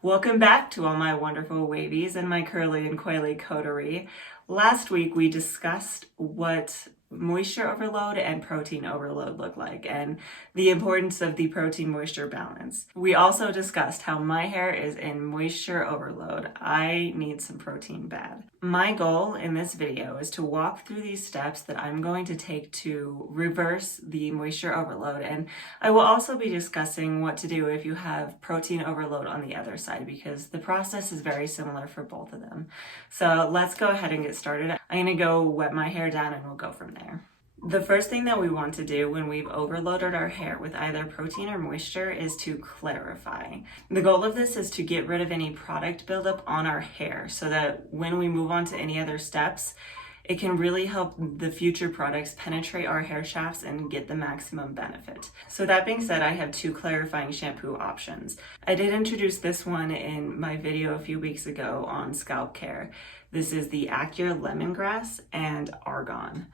Welcome back to all my wonderful wavies and my curly and coily coterie. Last week we discussed what moisture overload and protein overload look like and the importance of the protein moisture balance. We also discussed how my hair is in moisture overload. I need some protein bad. My goal in this video is to walk through these steps that I'm going to take to reverse the moisture overload, and I will also be discussing what to do if you have protein overload on the other side, because the process is very similar for both of them. So let's go ahead and get started. I'm gonna go wet my hair down and we'll go from there. The first thing that we want to do when we've overloaded our hair with either protein or moisture is to clarify. The goal of this is to get rid of any product buildup on our hair so that when we move on to any other steps, it can really help the future products penetrate our hair shafts and get the maximum benefit. So that being said, I have two clarifying shampoo options. I did introduce this one in my video a few weeks ago on scalp care. This is the Acura Lemongrass and Argan.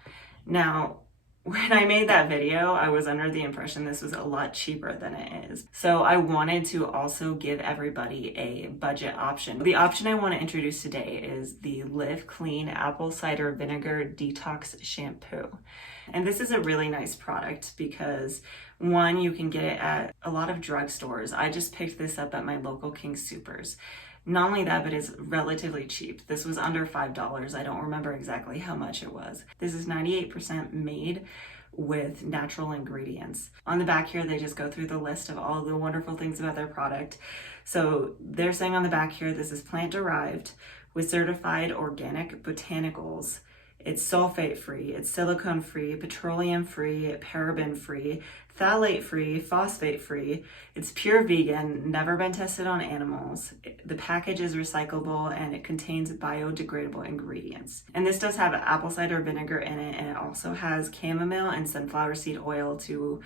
Now, when I made that video, I was under the impression this was a lot cheaper than it is. So I wanted to also give everybody a budget option. The option I want to introduce today is the Live Clean Apple Cider Vinegar Detox Shampoo. And this is a really nice product because, one, you can get it at a lot of drugstores. I just picked this up at my local King Soopers. Not only that, but it's relatively cheap. This was under $5. I don't remember exactly how much it was. This is 98% made with natural ingredients. On the back here, they just go through the list of all the wonderful things about their product. So they're saying on the back here, this is plant derived with certified organic botanicals. It's sulfate free, it's silicone free, petroleum free, paraben free, phthalate free, phosphate free. It's pure vegan, never been tested on animals. The package is recyclable and it contains biodegradable ingredients. And this does have apple cider vinegar in it, and it also has chamomile and sunflower seed oil to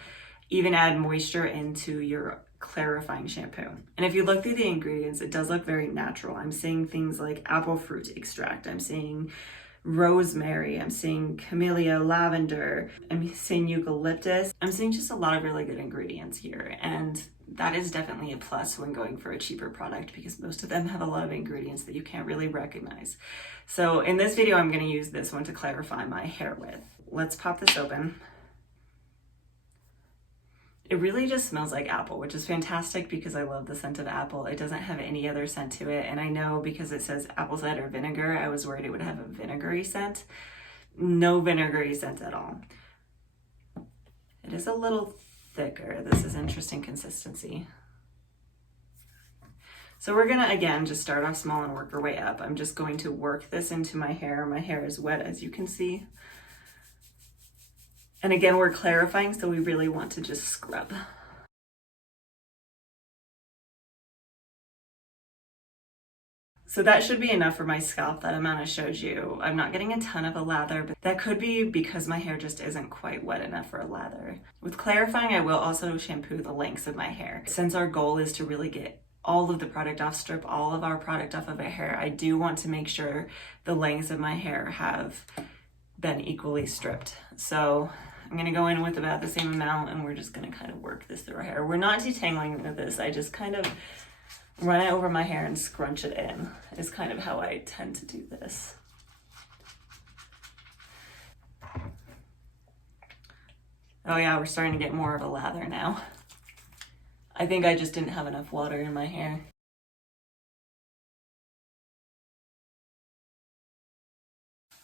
even add moisture into your clarifying shampoo. And if you look through the ingredients, it does look very natural. I'm seeing things like apple fruit extract. I'm seeing rosemary, I'm seeing camellia, lavender, I'm seeing eucalyptus. I'm seeing just a lot of really good ingredients here, and that is definitely a plus when going for a cheaper product because most of them have a lot of ingredients that you can't really recognize. So in this video, I'm going to use this one to clarify my hair with. Let's pop this open. It really just smells like apple, which is fantastic because I love the scent of apple. It doesn't have any other scent to it. And I know because it says apple cider vinegar, I was worried it would have a vinegary scent. No vinegary scent at all. It is a little thicker. This is interesting consistency. So we're gonna, again, just start off small and work our way up. I'm just going to work this into my hair. My hair is wet, as you can see. And again, we're clarifying, so we really want to just scrub. So that should be enough for my scalp, that amount I showed you. I'm not getting a ton of a lather, but that could be because my hair just isn't quite wet enough for a lather. With clarifying, I will also shampoo the lengths of my hair. Since our goal is to really get all of the product off, strip all of our product off of our hair, I do want to make sure the lengths of my hair have been equally stripped. So I'm gonna go in with about the same amount and we're just gonna kind of work this through our hair. We're not detangling with this. I just kind of run it over my hair and scrunch it in is kind of how I tend to do this. Oh yeah, we're starting to get more of a lather now. I think I just didn't have enough water in my hair.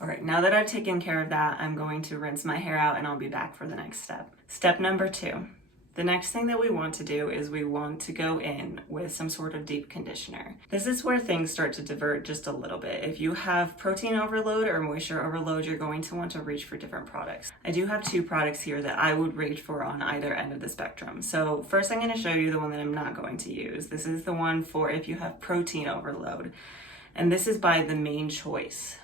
All right, now that I've taken care of that, I'm going to rinse my hair out and I'll be back for the next step. Step number 2. The next thing that we want to do is we want to go in with some sort of deep conditioner. This is where things start to divert just a little bit. If you have protein overload or moisture overload, you're going to want to reach for different products. I do have 2 products here that I would reach for on either end of the spectrum. So first I'm going to show you the one that I'm not going to use. This is the one for if you have protein overload. And this is by The Main Choice.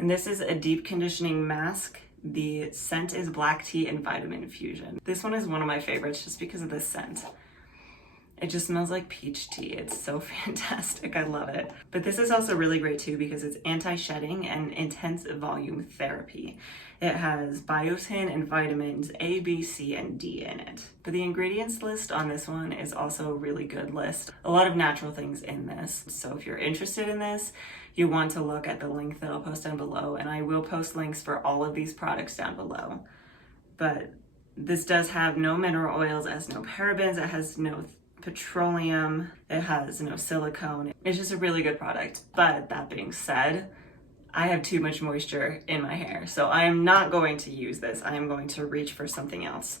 And this is a deep conditioning mask. The scent is black tea and vitamin infusion. This one is one of my favorites just because of the scent. It just smells like peach tea. It's so fantastic. I love it. But this is also really great too because it's anti-shedding and intense volume therapy. It has biotin and vitamins A, B, C, and D in it. But the ingredients list on this one is also a really good list. A lot of natural things in this. So if you're interested in this, you want to look at the link that I'll post down below, and I will post links for all of these products down below. But this does have no mineral oils, it has no parabens, it has no petroleum, it has no silicone. It's just a really good product. But that being said, I have too much moisture in my hair, so I am not going to use this. I am going to reach for something else.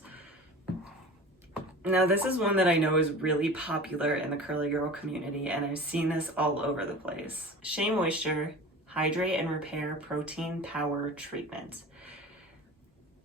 Now this is one that I know is really popular in the curly girl community, and I've seen this all over the place. Shea Moisture Hydrate and Repair Protein Power Treatment.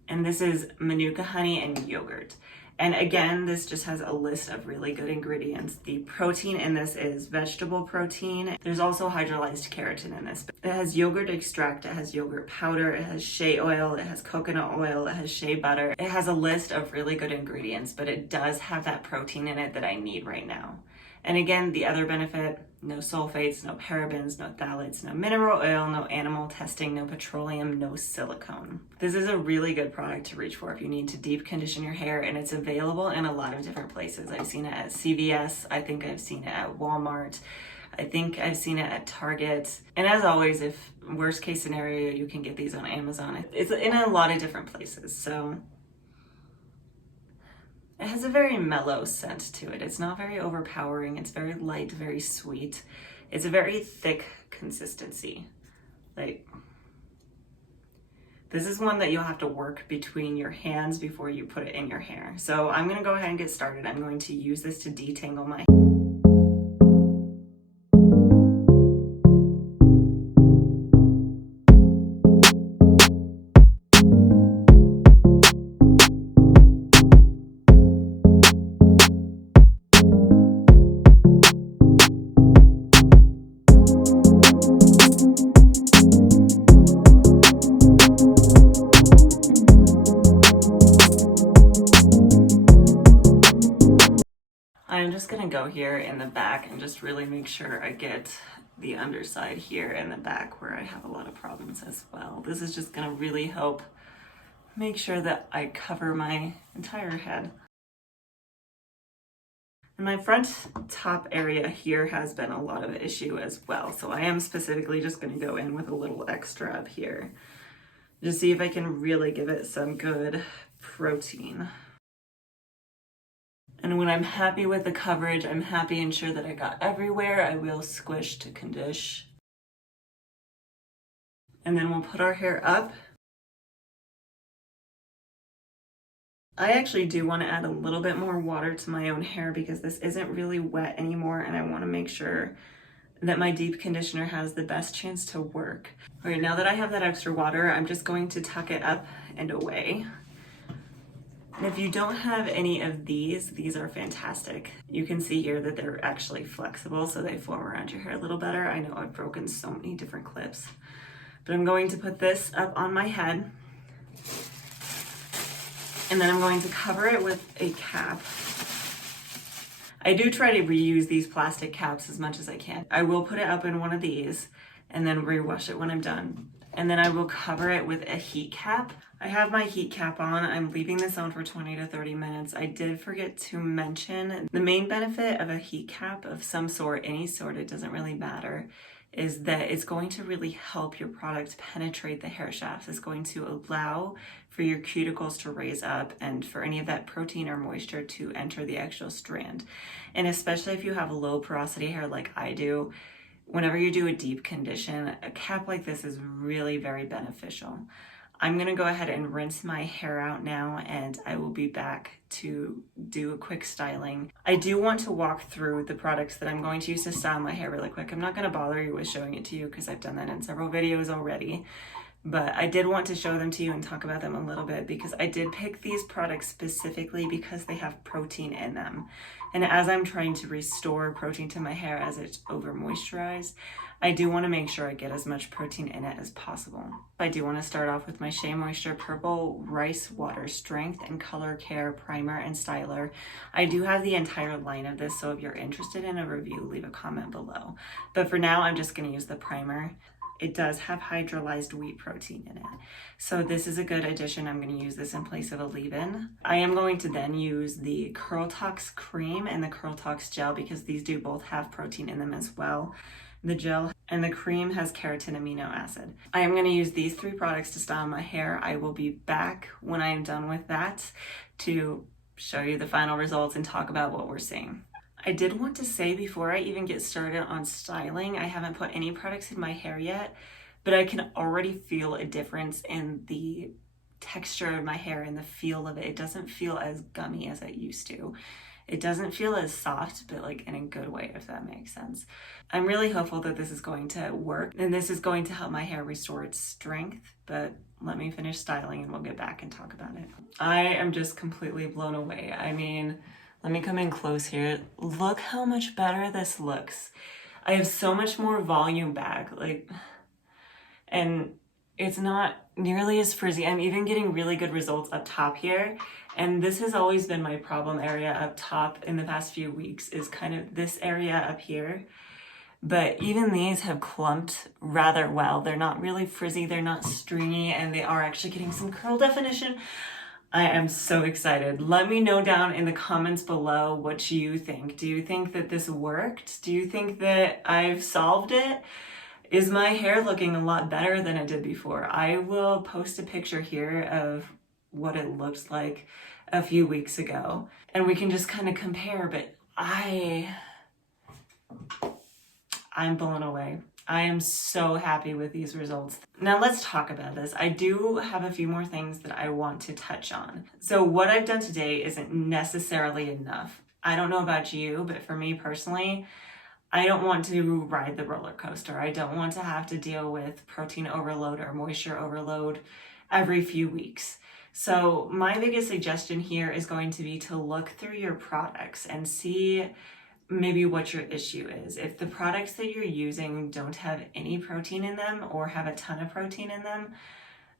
And this is manuka honey and yogurt. And again, this just has a list of really good ingredients. The protein in this is vegetable protein. There's also hydrolyzed keratin in this. It has yogurt extract, it has yogurt powder, it has shea oil, it has coconut oil, it has shea butter. It has a list of really good ingredients, but it does have that protein in it that I need right now. And again, the other benefit, no sulfates, no parabens, no phthalates, no mineral oil, no animal testing, no petroleum, no silicone. This is a really good product to reach for if you need to deep condition your hair, and it's available in a lot of different places. I've seen it at CVS, I think I've seen it at Walmart, I think I've seen it at Target. And as always, if worst case scenario, you can get these on Amazon. It's in a lot of different places, so. It has a very mellow scent to it. It's not very overpowering. It's very light, very sweet. It's a very thick consistency. Like, this is one that you'll have to work between your hands before you put it in your hair. So I'm gonna go ahead and get started. I'm going to use this to detangle my hair. I'm just gonna go here in the back and just really make sure I get the underside here in the back where I have a lot of problems as well. This is just gonna really help make sure that I cover my entire head. And my front top area here has been a lot of issue as well. So I am specifically just gonna go in with a little extra up here. Just see if I can really give it some good protein. And when I'm happy with the coverage, I'm happy and sure that I got everywhere, I will squish to condition. And then we'll put our hair up. I actually do want to add a little bit more water to my own hair because this isn't really wet anymore, and I want to make sure that my deep conditioner has the best chance to work. All right, now that I have that extra water, I'm just going to tuck it up and away. And if you don't have any of these are fantastic. You can see here that they're actually flexible, so they form around your hair a little better. I know I've broken so many different clips, but I'm going to put this up on my head, and then I'm going to cover it with a cap. I do try to reuse these plastic caps as much as I can. I will put it up in one of these and then rewash it when I'm done. And then I will cover it with a heat cap. I have my heat cap on. I'm leaving this on for 20 to 30 minutes. I did forget to mention the main benefit of a heat cap of some sort, any sort, it doesn't really matter, is that it's going to really help your product penetrate the hair shafts. It's going to allow for your cuticles to raise up and for any of that protein or moisture to enter the actual strand. And especially if you have low porosity hair like I do, whenever you do a deep condition, a cap like this is really very beneficial. I'm gonna go ahead and rinse my hair out now, and I will be back to do a quick styling. I do want to walk through the products that I'm going to use to style my hair really quick. I'm not gonna bother you with showing it to you because I've done that in several videos already, but I did want to show them to you and talk about them a little bit because I did pick these products specifically because they have protein in them. And as I'm trying to restore protein to my hair as it's over moisturized, I do want to make sure I get as much protein in it as possible. I do want to start off with my Shea Moisture Purple Rice Water Strength and Color Care Primer and Styler. I do have the entire line of this, so if you're interested in a review, leave a comment below. But for now, I'm just going to use the primer. It does have hydrolyzed wheat protein in it. So this is a good addition. I'm going to use this in place of a leave-in. I am going to then use the Curl Tox Cream and the Curl Tox Gel because these do both have protein in them as well. The gel and the cream has keratin amino acid. I am going to use these 3 products to style my hair. I will be back when I am done with that to show you the final results and talk about what we're seeing. I did want to say before I even get started on styling, I haven't put any products in my hair yet, but I can already feel a difference in the texture of my hair and the feel of it. It doesn't feel as gummy as it used to. It doesn't feel as soft, but like in a good way, if that makes sense. I'm really hopeful that this is going to work and this is going to help my hair restore its strength, but let me finish styling and we'll get back and talk about it. I am just completely blown away. I mean, let me come in close here. Look how much better this looks. I have so much more volume back, and it's not nearly as frizzy. I'm even getting really good results up top here. And this has always been my problem area up top in the past few weeks, is kind of this area up here. But even these have clumped rather well. They're not really frizzy, they're not stringy, and they are actually getting some curl definition. I am so excited. Let me know down in the comments below what you think. Do you think that this worked? Do you think that I've solved it? Is my hair looking a lot better than it did before? I will post a picture here of what it looked like a few weeks ago, and we can just kind of compare, but I'm blown away. I am so happy with these results. Now let's talk about this. I do have a few more things that I want to touch on. So what I've done today isn't necessarily enough. I don't know about you, but for me personally, I don't want to ride the roller coaster. I don't want to have to deal with protein overload or moisture overload every few weeks. So my biggest suggestion here is going to be to look through your products and see maybe what your issue is. If the products that you're using don't have any protein in them or have a ton of protein in them,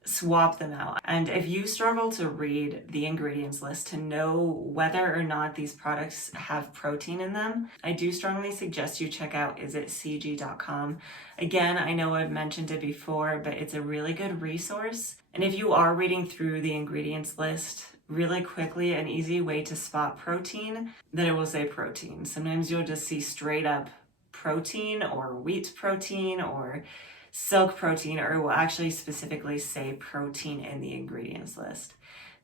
swap them out. And if you struggle to read the ingredients list to know whether or not these products have protein in them, I do strongly suggest you check out isitcg.com. Again, I know I've mentioned it before, but it's a really good resource. And if you are reading through the ingredients list really quickly, an easy way to spot protein, then it will say protein. Sometimes you'll just see straight up protein or wheat protein or silk protein, or it will actually specifically say protein in the ingredients list.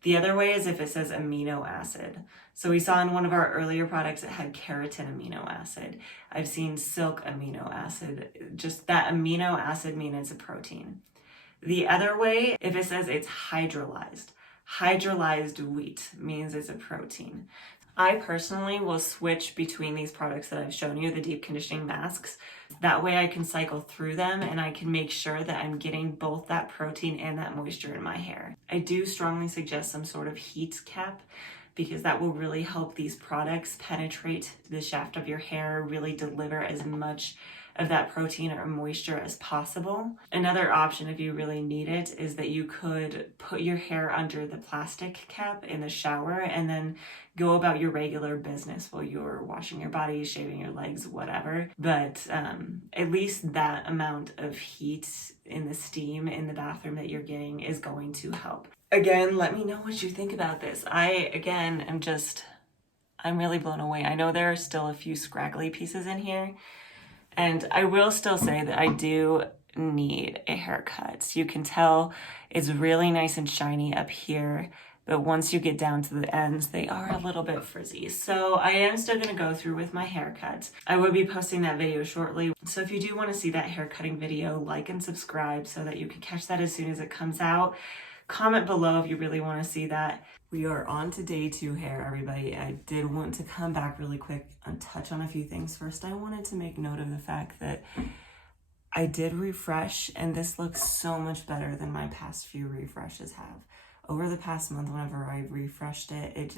The other way is if it says amino acid. So we saw in one of our earlier products it had keratin amino acid. I've seen silk amino acid. Just that amino acid means it's a protein. The other way, if it says it's hydrolyzed wheat means it's a protein. I personally will switch between these products that I've shown you, the deep conditioning masks. That way I can cycle through them and I can make sure that I'm getting both that protein and that moisture in my hair. I do strongly suggest some sort of heat cap because that will really help these products penetrate the shaft of your hair, really deliver as much of that protein or moisture as possible. Another option, if you really need it, is that you could put your hair under the plastic cap in the shower and then go about your regular business while you're washing your body, shaving your legs, whatever. But at least that amount of heat in the steam in the bathroom that you're getting is going to help. Again, let me know what you think about this. I'm really blown away. I know there are still a few scraggly pieces in here, and I will still say that I do need a haircut. You can tell it's really nice and shiny up here, but once you get down to the ends, they are a little bit frizzy. So I am still going to go through with my haircut. I will be posting that video shortly. So if you do want to see that haircutting video, like and subscribe so that you can catch that as soon as it comes out. Comment below if you really want to see that. We are on to day 2 hair, everybody. I did want to come back really quick and touch on a few things. First, I wanted to make note of the fact that I did refresh, and this looks so much better than my past few refreshes have. Over the past month, whenever I refreshed it, it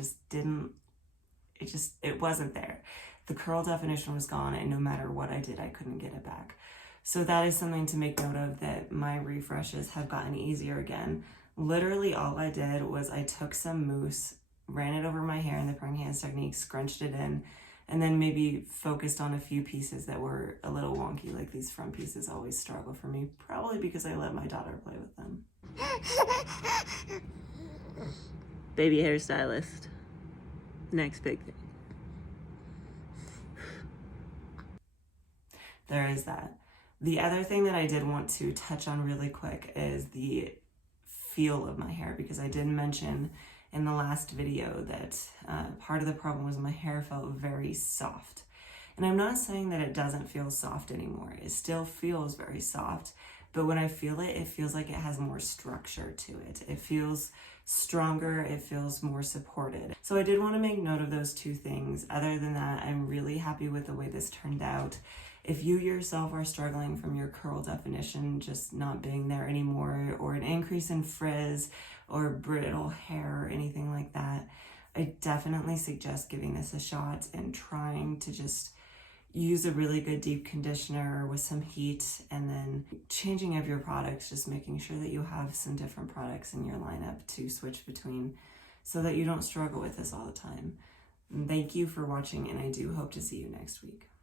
it wasn't there. The curl definition was gone, and no matter what I did, I couldn't get it back. So that is something to make note of, that my refreshes have gotten easier again. Literally all I did was I took some mousse, ran it over my hair in the praying hands technique, scrunched it in, and then maybe focused on a few pieces that were a little wonky. Like these front pieces always struggle for me, probably because I let my daughter play with them. Baby hairstylist. Next big thing. There is that. The other thing that I did want to touch on really quick is the feel of my hair, because I did mention in the last video that part of the problem was my hair felt very soft. And I'm not saying that it doesn't feel soft anymore. It still feels very soft, but when I feel it, it feels like it has more structure to it. It feels stronger, it feels more supported. So I did want to make note of those two things. Other than that, I'm really happy with the way this turned out. If you yourself are struggling from your curl definition just not being there anymore, or an increase in frizz or brittle hair or anything like that, I definitely suggest giving this a shot and trying to just use a really good deep conditioner with some heat, and then changing up your products, just making sure that you have some different products in your lineup to switch between so that you don't struggle with this all the time. Thank you for watching, and I do hope to see you next week.